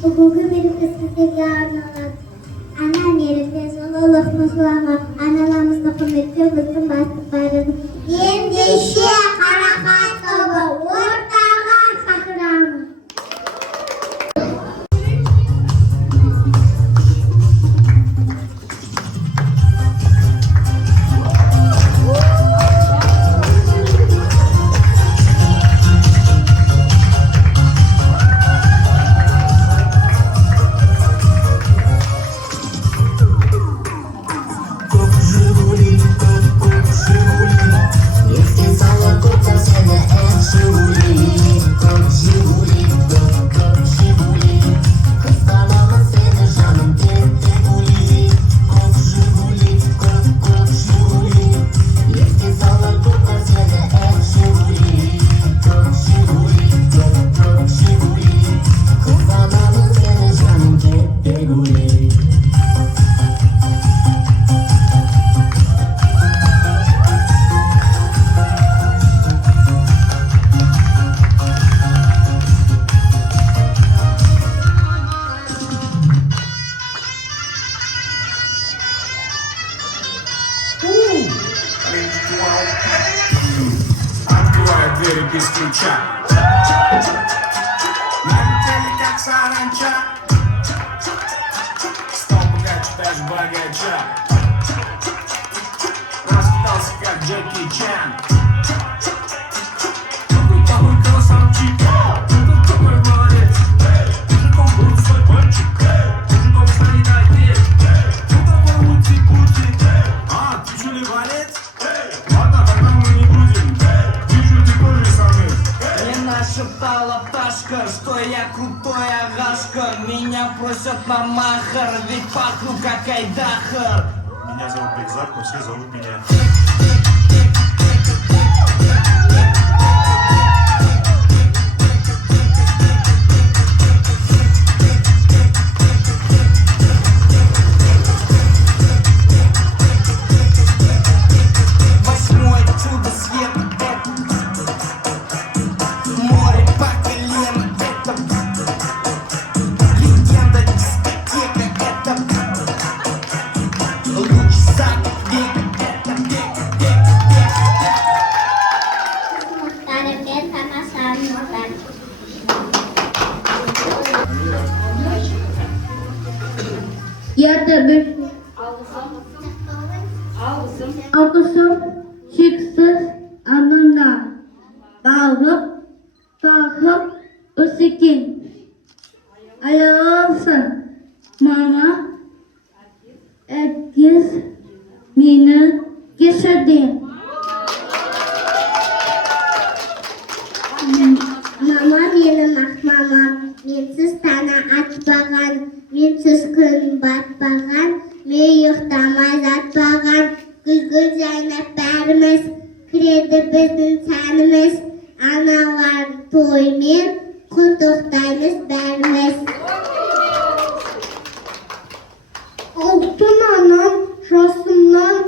Бүгінгі мереке сіздерге арналады. Ана мерекесі ұлылық мұсылама, аналарымызды құрметтеу біздің басты парызымыз. Ендеше қарақат тобы ортаға шақырамын. Открываю двери без ключа. Налетели как саранча. Стал богаче, даже богача. Раскидался как Джеки Чан. Какой красавчик. Какой молодец. Мужиком был свой мальчик. Мужиком стоит отец. Какой ути-пути. А, ты что ли валец? Ладно, тогда мы не будем. Вижу, ты тоже самец. Мне нашептала пташка, что я крутой агашка. Меня просят на махар, ведь пахну как айдахар. Меня зовут Бекзат, но все зовут меня. Восьмое чудо света, это море по колено, это легенда дискотека, это луч задних века, это век. Muhtarımız tamaşamızdan. Yerde bir algısım şıksız anında dağıp ısıkin ayağılsın mama ekiz mini geçirdim. Mama benim mamam, mensiz tana atpağan, mensiz gün batpağan, men yuxtamay zatpağan, gül Zeynep bərimiz, kiredi bizning tanimiz, analar to'ymen, quduqdaymiz bərimiz. Altın anam жасымнан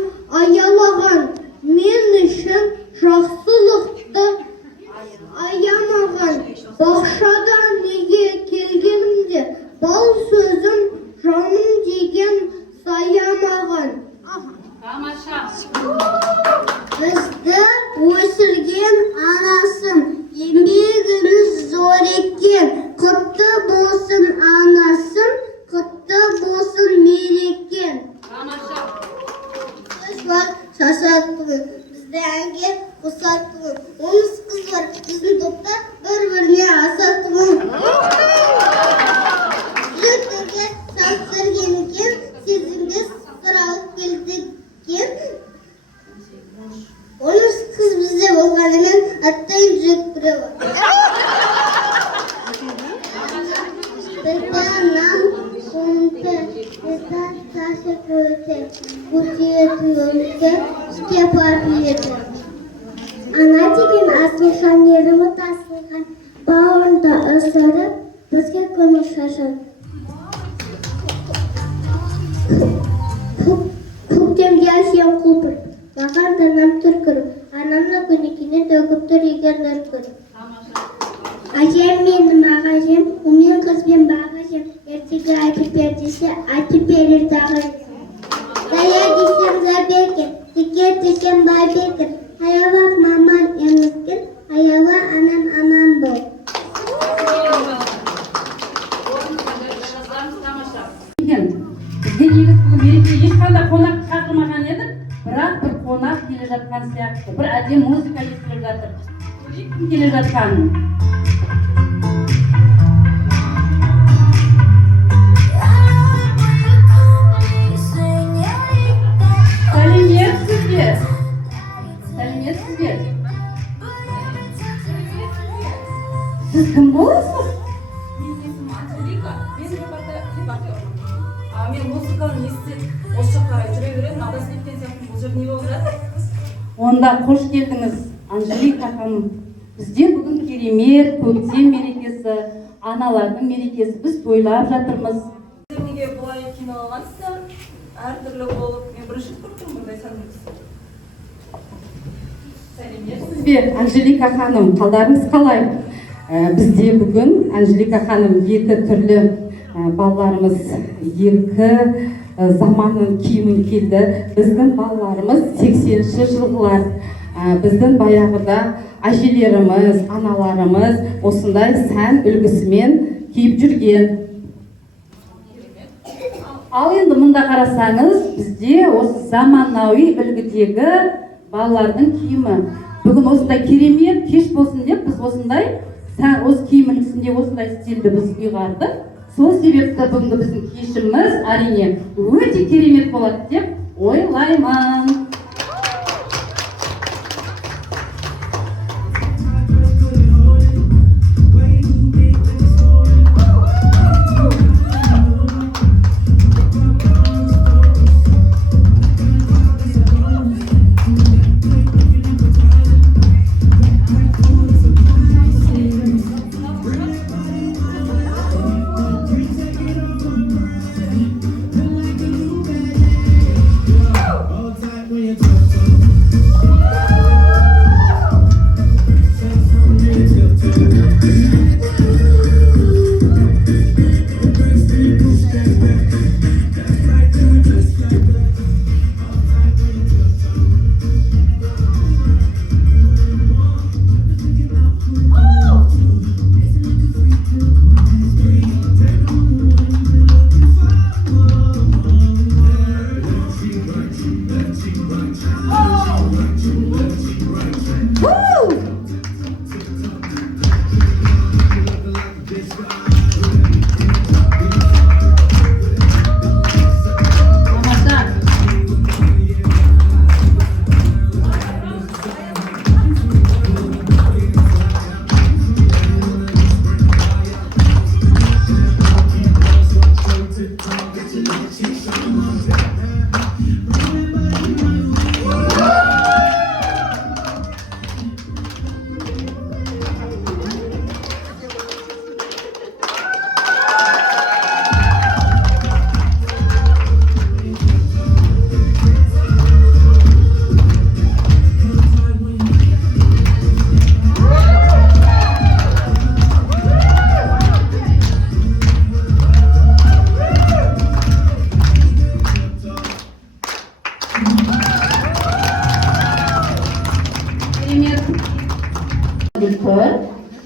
аялаған, мен үшін жақсылықты аямаған. Бақшада неге келгенімде, бал сөзім жаным деген саямаған. Бізді өсірген анасым, еңбегіңіз зор екен. Құтты болсын анасым, құтты болсын мерекен. Söz var, şaşırttın. Bizde hangi usattın. 13 kız var, bizim topta birbirine asattın. Yüzüne saçlar gelirken, sizin de sıralık geldikken. 13 kız bizde bolganымен hatta yüzük biri var. Bizde anam kumte, bizde taşı koyte, kutuya tüyölke, işte parfiyete. Ana деген асылхан ерімі тасылған, бауырында ысырып, бізге көңіл шашады. Көктемге әсем құлпыр, маған данам түркіріп, анамның көнекіне төгіп тұр егер көппін. Әжем менің ағажем, умен қызбен бағажем, ертегі айтып бер десе, айтып берер дағы. Дая десем забекер, зекер десем байбекер, аялап маман емізгір, аяла анан бол. Бізге негіз бүгін мереке ешқандай қонақ шақырмаған едік, бірақ бір қонақ келе жатқан сияқты, бір әдем музыка естіліп жатыр. Кім келе жатқанын? Сәлеметсіз бе? Сәлеметсіз бе? Сіз кім боласыз? Менің есімім Анжелика, мен репортер. Мен музыканы естіп, осы жаққа жүре беремін, адасып кеткен сияқты бұл жер не болып жатыр? Онда қош келдіңіз, Анжелика ханым. Бізде бүгін керемет көктем мерекесі, аналардың мерекесі, біз тойлап жатырмыз. Неге бұлай киналғансыздар? Әртүрлі болып, мен бірінші көрдім бұндай сәлеміз. Сәлеметсіз бе, Анжелика ханым, қалдарыңыз қалай? Бізде бүгін Анжелика ханым екі түрлі балаларымыз екі заманның киімін келді. Біздің балаларымыз 80-ші жылғылар. Біздің баяғыда әжелеріміз, аналарымыз осындай сән үлгісімен киіп жүрген. Ал енді мұнда қарасаңыз, бізде осы заманауи үлгідегі балалардың киімі. Бүгін осындай керемет кеш болсын деп, біз осындай осы киім үлгісінде осындай стильді біз ұйғардық. Сол себепті бүгінгі біздің кешіміз әрине өте керемет болады деп ойлаймын.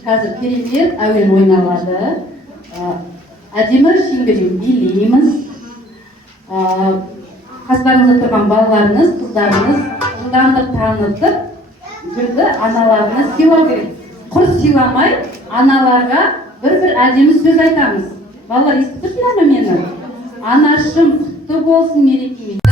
Қазір керемет әуен ойналады. Әдемі шеңбермен билейміз. Қасдарыңызда тұрған балаларыңыз, қыздарыңыз жылдамдық танытып, бірді аналарына сыйлау керек. Құр сыйламай, аналарға бір әдемі сөз айтамыз. Балалар естіп тұрсыңдар ма мені? Анашым құтты болсын мерекемен.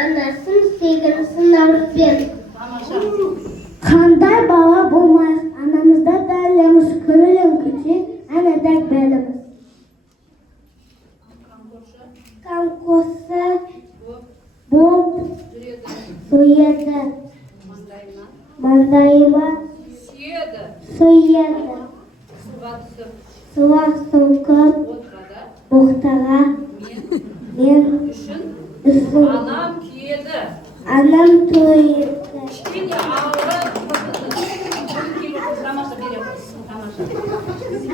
анасын, сегізісін наурызбен. Қандай бала болмайық, анамызда дәлеміз, көңілін күтейік, әнедек бәліміз. Қамқосы болып сүйеді, маңдайыма сүйеді, суға соңқып боқтаға мен үшін анам тойды.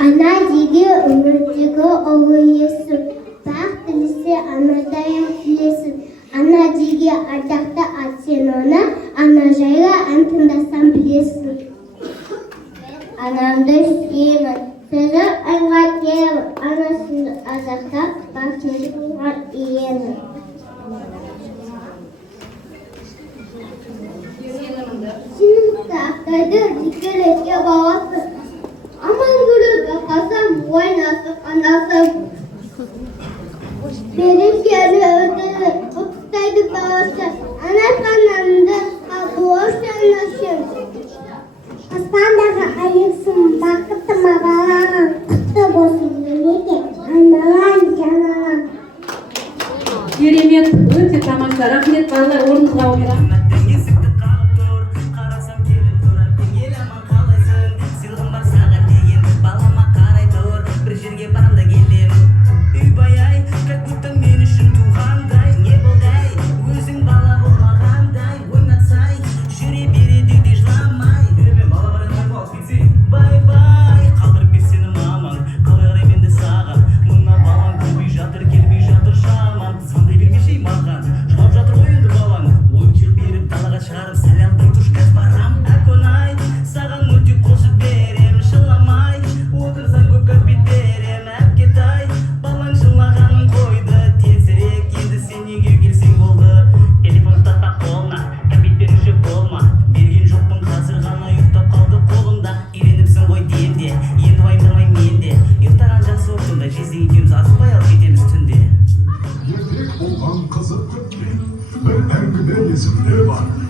Ана деге өмірдегі ұлы есім, бақ тілесе анадай тілесін. Ана деге ардақты ат сен оны, ана жайға ән тыңдасам білесін. Анамды сүйемін, сөзі аңға келемін, анасымды азақтап, бақытыңға иемін. Сенімді ақтайды дикелетке баласы, аман күлігі қасам ойнасы қанасы. Беріп кері өтілі ұқыстайды баласы, ана қанамды қабуы жанашым. Аспандағы айықсын бақытыма балағам, құтты болсын мереке, айналайын жаналам. Керемет, өте тамаша. Рахмет балалар, орныңызға отырыңыз.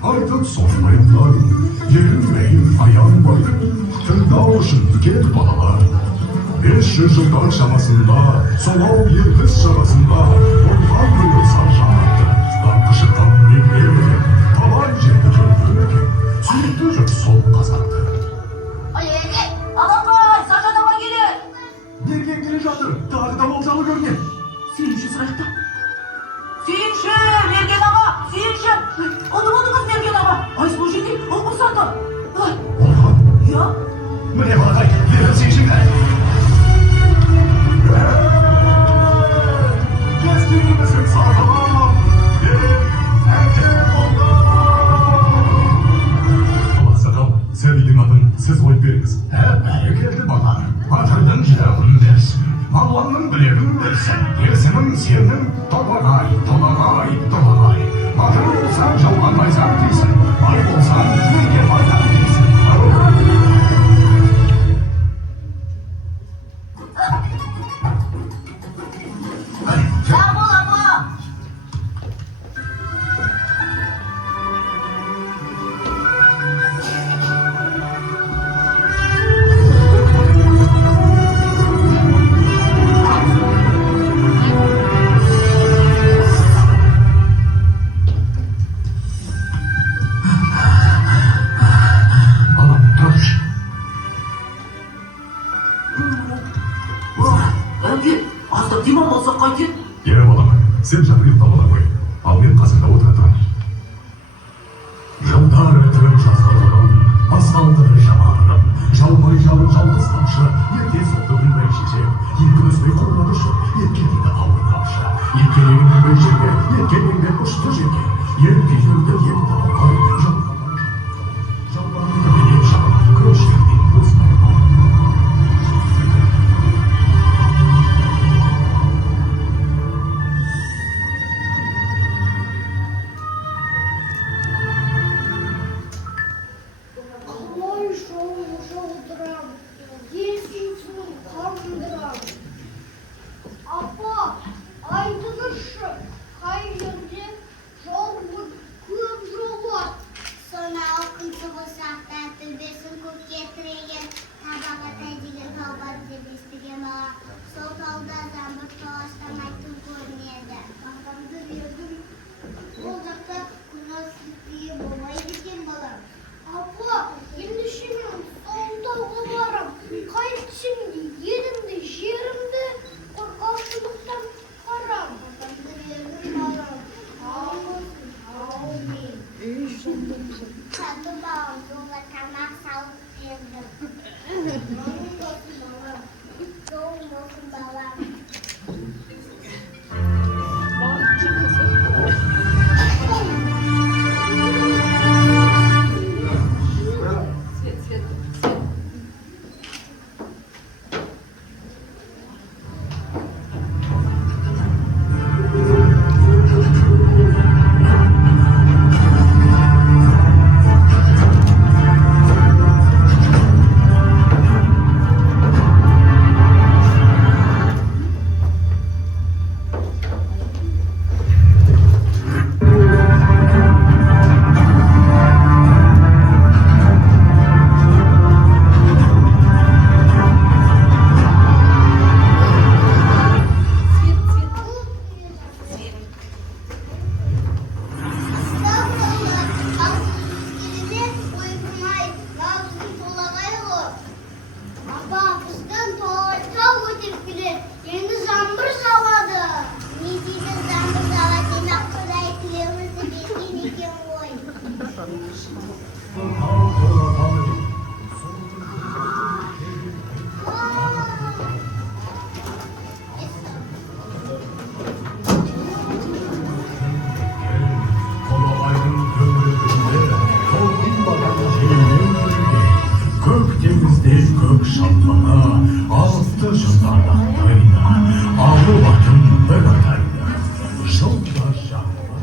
Artık sormayınlar, yerinmeyin ayan bayım, tındağışın gel balalar. 500 yıllar şamasında, soğuk bir kız şamasında, ondan böyle sarşamattı. Akışıktan bilmeyelim, tabanca götürdü, sürdürüp sol kazandı. Ay yenge, alakay, sarşadama gelir. Nereye gelecektir? Daha da olcalı görünür. Suyuncu sırayıkta. Suyuncu, Mergen ağa, suyuncu. Odumudunuz Mergen ağa. Ay служитель, o kursanta. Orhan, Ya? mene bakay, verirsin şimdi. Keskinimizin sağlamam, benim erkek olmam. Allah sakal, sevdiğin adın siz koyup veriniz. Hep bereketli bakar, batırdın cevabını dersin. Allah'ın bilevini dersin, gerisinin senin tolagay, tolagay, tolagay. Batır olsan çallanmaysan değilsin, ayıp olsan neyge faydan değilsin. Ya bu ama. Yere balama, sen canı yırtlamana koy. Al benim kasımda oturatan. Yıllar ötürüm жазғаларым, басталды жаманым. Жалмай жалын жалғыз тамшы, ерте соқты білмей шешем. Еркін үзбей қорғанышы, еркелейді ауыр қамшы. Еркелеген білмей жерге, еркелеген ұшты жерге. Ерке жүрді ерді алғай, жалғанды менен жағын, көштерден көзмай бар. Апа, айтыңызшы, қай жерде жол Арулатым бір атайды, жылда жаңылы.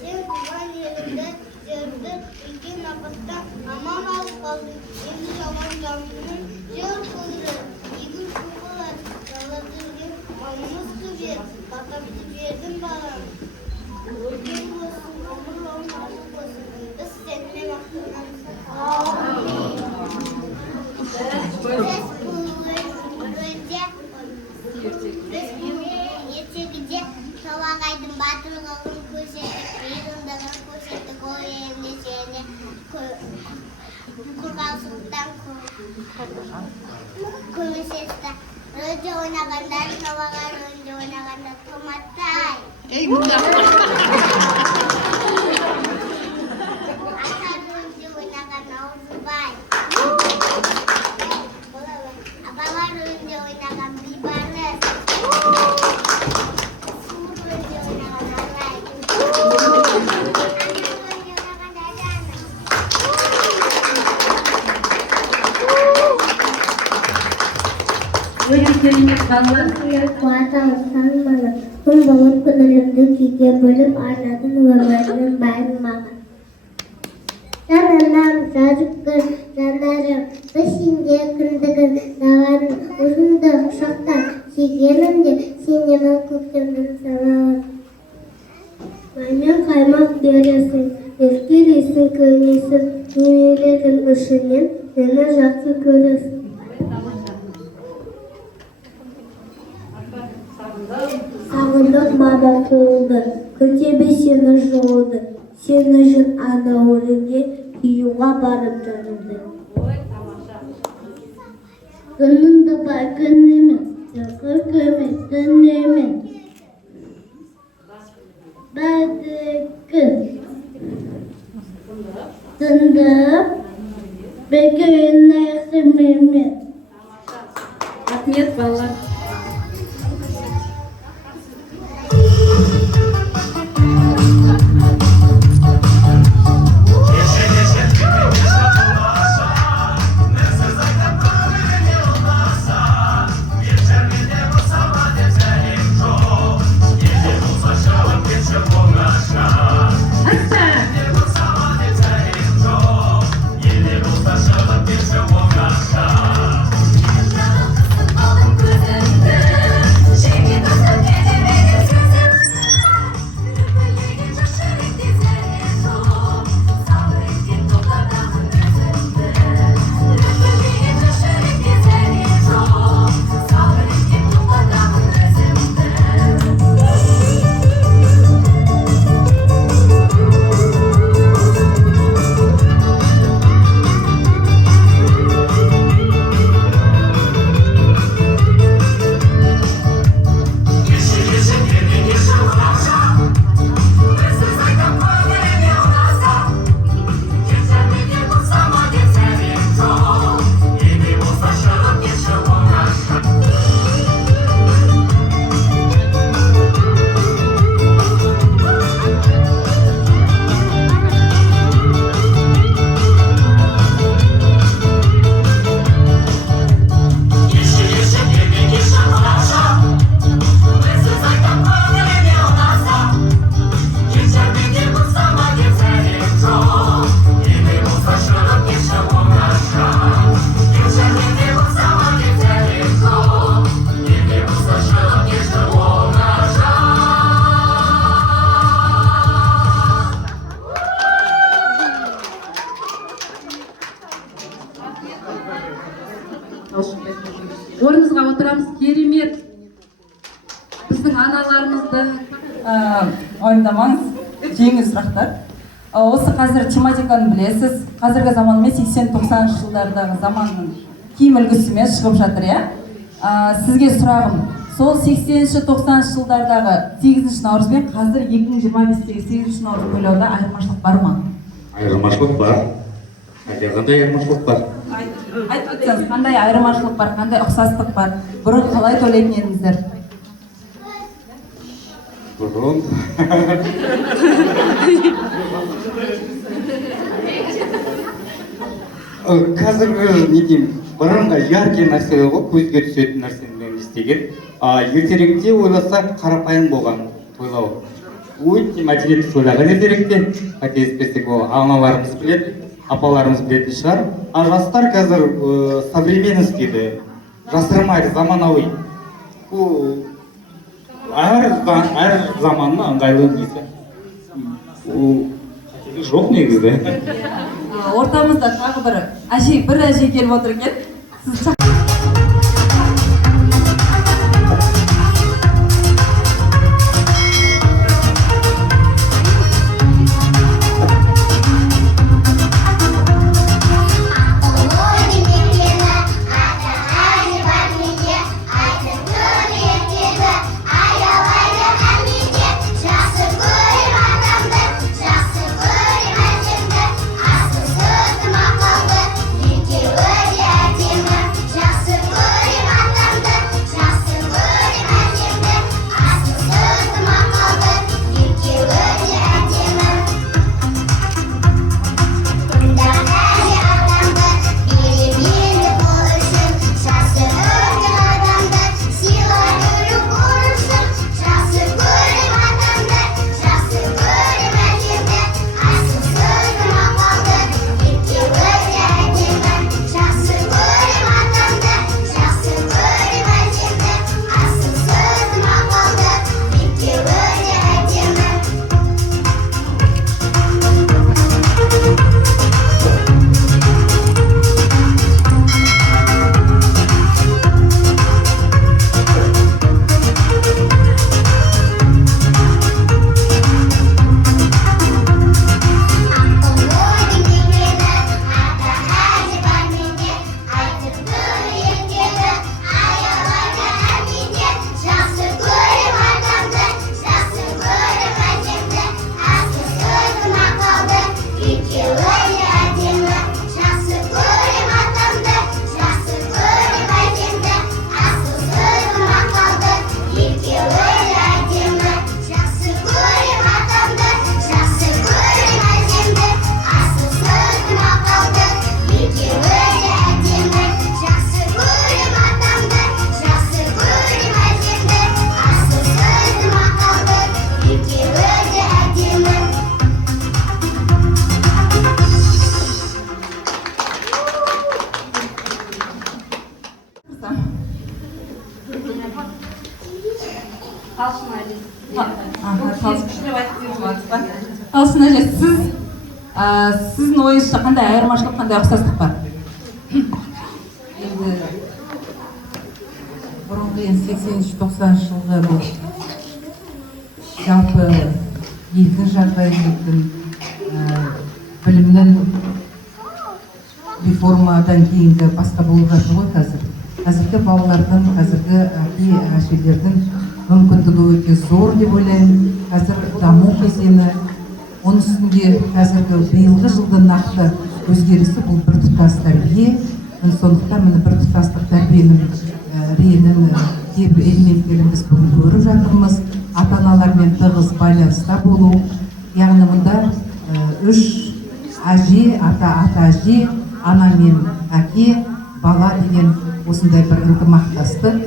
Сен туған еліңді жерді үлкен апаттан аман алып қалдың. Енді жауған жауынның жер қылды. Егін суғылар, далада жүрген малымыз көбейер. Батапты жердің балам. Өркен болсын, ғұмыр жолың ашық болсын. Біз сенімен мақтанамыз. Ертегіде Талағайдың батыр қалың көсетіп, иығындағы көсетті көйемне сені қорғаусыздан көмесетті. Рөлде ойнағандар Талаға, рөлде ойнағандар Томаттай. Ата рөлде ойнаған Наурызбай. Бала рөлде ойнаған Бейбарыс. Өте керемет балалар. Қуатам санманы, күн болып күнілімді күйге бөліп арнадың өмірінің бәрін маған. Жананам жазықкын жанарым, ішінде кіндігін даланың ұзынды құшақтан сүйгенімде сенемін көктемнің санауын. Маймен қаймақ бересің, еркелейсің көңесің, немелердің ішінен мені жақсы көресің. Сағындық маған қолды, көтебе сені жолды, сені үшін ана өлімге киюға барып жанымды. Күнімді бар күнімін, жылқы көмес түнемін. Бәдікі тындып, бекейін әйсімемен. Рахмет балалар. Орныңызға отырамыз. Керемет. Біздің аналарымызды Уайымдамаңыз, жеңіл сұрақтар. Осы қазір тематиканы білесіз. Қазіргі заманмен 80-90 жылдардағы заманның киім үлгісімен шығып жатыр, иә? Сізге сұрағым, сол 80-90 жылдардағы 8 наурыз бен қазір 2025-тегі 8 наурыз тойлауда айырмашылық бар ма? Айырмашылық бар. Қандай айырмашылық бар? Айтып өтсеңіз, қандай айырмашылық бар, қандай ұқсастық бар? Бұрын қалай тойлайтын едіңіздер? Бұрын қазіргі не деймін, бұрынғы яркий нәрсе ғой, көзге түсетін нәрсені істеген. Ертеректе ойласақ қарапайым болған тойлау. Өте мәдениетті тойлаған ертеректе, қателеспесек ол аналарымыз біледі, апаларымыз білетін шығар. Жастар қазір современностьті жасырмайды, заманауи. Ол әр заманның ыңғайлы несі. Ол қателік жоқ негізі. Ортамызда тағы бір әже келіп отыр екен. Сіз Талшын әже, сіздің ойыңызша қандай айырмашылық, қандай ұқсастық бар? Енді бұрынғы 80-90 жылғы бұл жалпы елдің жағдайының білімнің реформадан кейінгі басқа болып жатыр ғой қазір. Қазіргі балалардың, қазіргі әжелердің мүмкіндігі өте зор деп ойлаймын. Қазір даму кезеңі, оның үстінде қазіргі биылғы жылдың нақты өзгерісі бұл біртұтас тәрбие. Сондықтан міне біртұтастық тәрбиенің кейбір элементтерін біз бүгін көріп жатырмыз. Ата-аналармен тығыз байланыста болу, яғни мұнда үш әже, ата-әже, ана мен әке, бала деген осындай бір ынтымақтастық,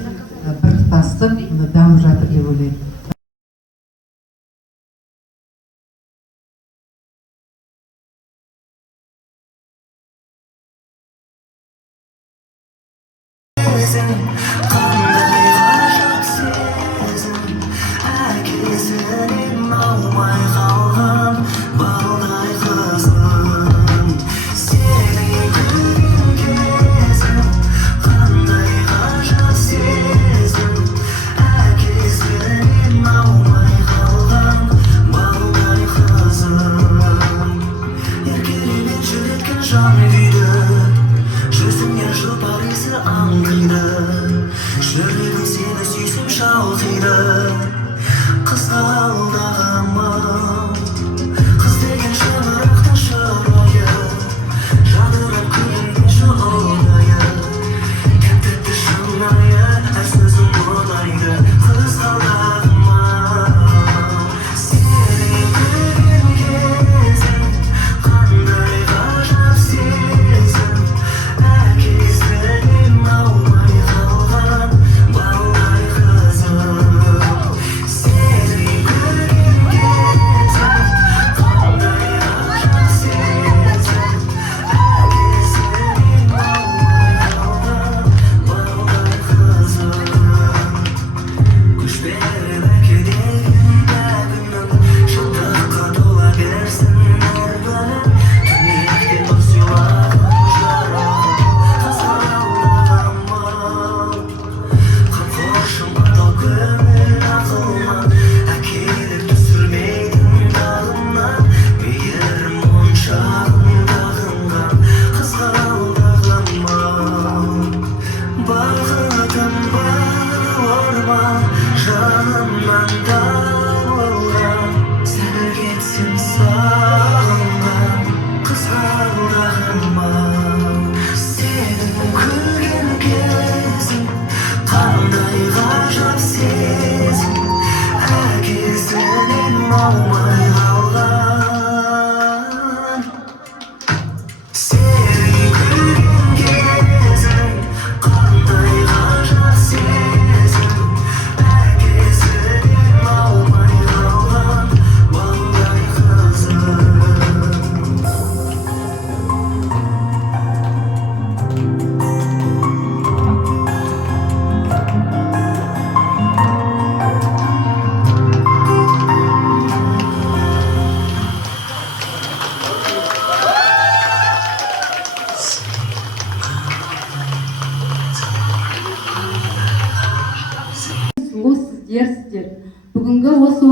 біртұтастық дамып жатыр деп ойлаймын. Жүзіңнен жұпар иісі аңдиды, сезім әкесінен аумай қалған сені көрген кезім қандай ғажап сезім әкесінен аумай қалған маңдай қызым сұлу сіздерсіздер. Бүгінгі осы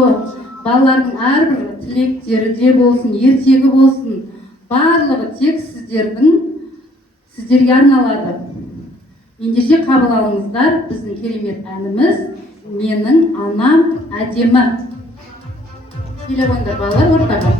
балалардың әрбір тілектері де болсын, ертегі болсын, барлығы тек сіздерге арналады. Ендеше қабыл алыңыздар біздің керемет әніміз «Менің анам әдемі». Келе қойыңдар балалар ортаға.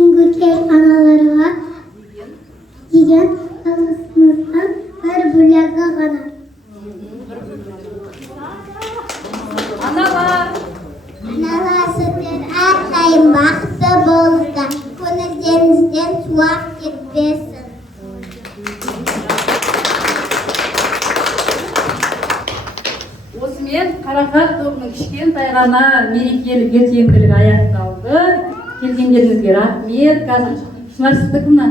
Бүгінгі кеш аналарға деген алғысымыздың бір бөлігі ғана. Аналар Сіздер әрдайым бақытты болыңыздар, көңілдеріңізден суық кетпесін. осымен Қарақат тобының кішкентай ғана мерекелік ертеңгілік аяқталды. Келгендеріңізге рахмет. Қазір шынашыстықына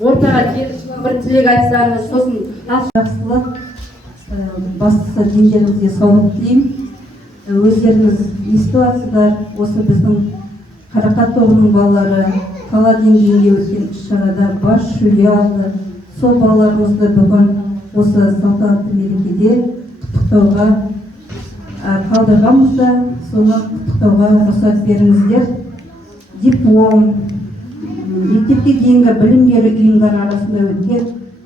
ортаға келіп бір тілек айтсаңыз, сосын жақсылық, бастысы дендеріңізге саулық тілеймін. Өздеріңіз естіп отырсыздар, осы біздің Қарақат тобының балалары қала деңгейінде өткен іс-шарада бас жүлде алды. Сол балаларымызды бүгін осы салтанатты мерекеде құттықтауға қалдырғанбыз да, соны құттықтауға рұқсат беріңіздер. Диплом, мектепке дейінгі білім беру ұйымдары арасында өткен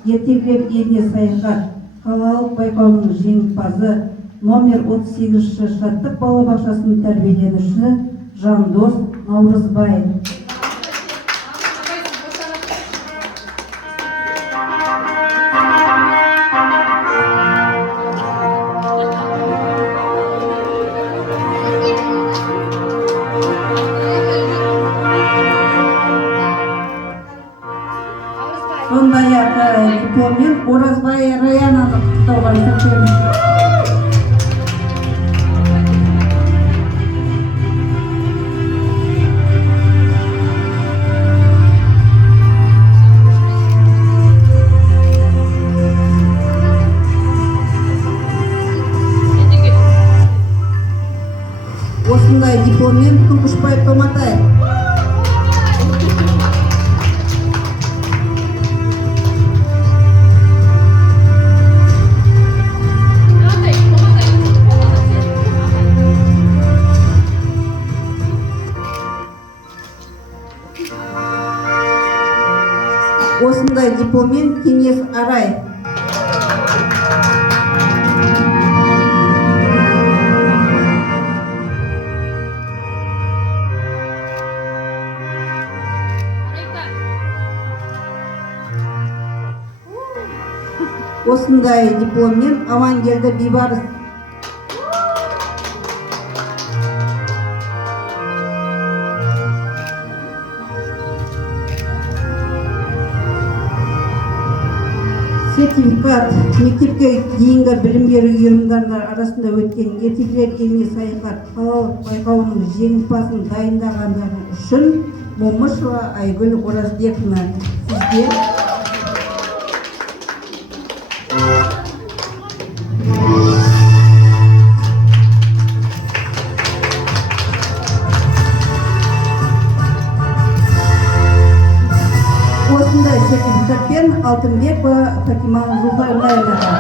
ертегілер еліне саяхат қалалық байқауының жеңімпазы номер 38-ші шаттық балабақшасының тәрбиеленушісі Жандос Наурызбай. Сондай-ақ дипломмен Оразбай Раянаны құттықтауға шақырамыз. Осындай дипломмен Тұңғышбай Томатай. Осындай дипломмен Кеңес Арай. Осындай дипломмен Амангелді Бибарыс. Сертификат мектепке дейінгі білім беру ұйымдары арасында өткен ертегілер еліне саяхат қалалық байқауының жеңімпазын дайындағандары үшін Момышева Айгүл Оразбековна. Сізге осындай сертификатпен Алтынбекова Фатима Зулхайбаевнаға.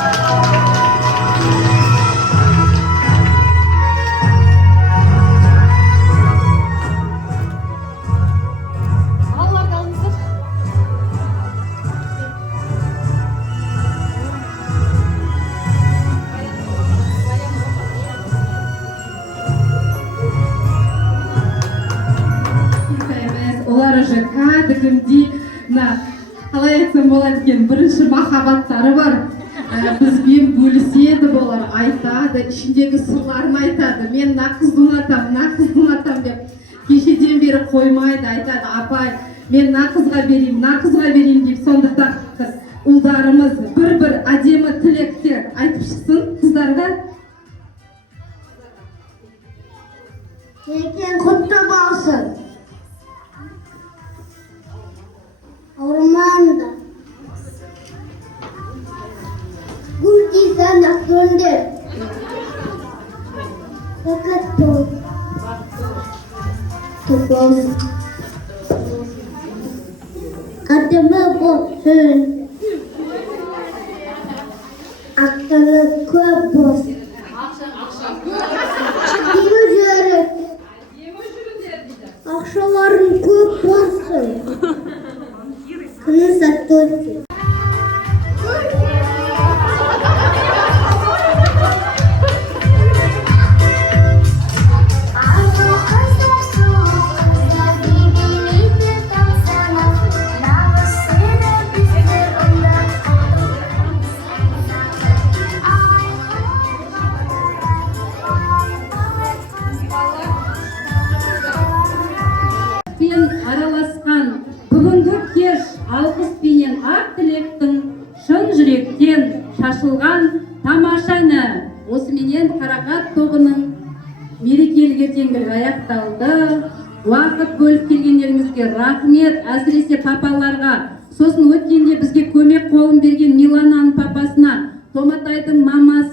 Олар уже кәдімгідей қалай айтсам болады екен, бірінші махаббаттары бар. Бізбен бөліседі, олар айтады, ішіндегі сырларын айтады. Мен мына қызды ұнатам деп кешеден бері қоймайды, айтады, апай, мен мына қызға берейін деп. Сондықтан ұлдарымыз бір әдемі тілектер айтып шықсын қыздарға. Мерекен құтты болсын. Ormanda Gülcizden aklındır Fakat bol Topuz Adımı bolsun Aklını köp olsun Akşaların köp olsun Kını satıyorsun. Араласқан бүгінгі кеш алғыспенен ақ тілектің шын жүректен шашылған тамашаны осыменен қарақат тобының мерекелік ертеңгілігі аяқталды. Уақыт бөліп келгендеріңізге рахмет, әсіресе папаларға. Сосын өткенде бізге көмек қолын берген Милананың папасына, Томатайдың мамасы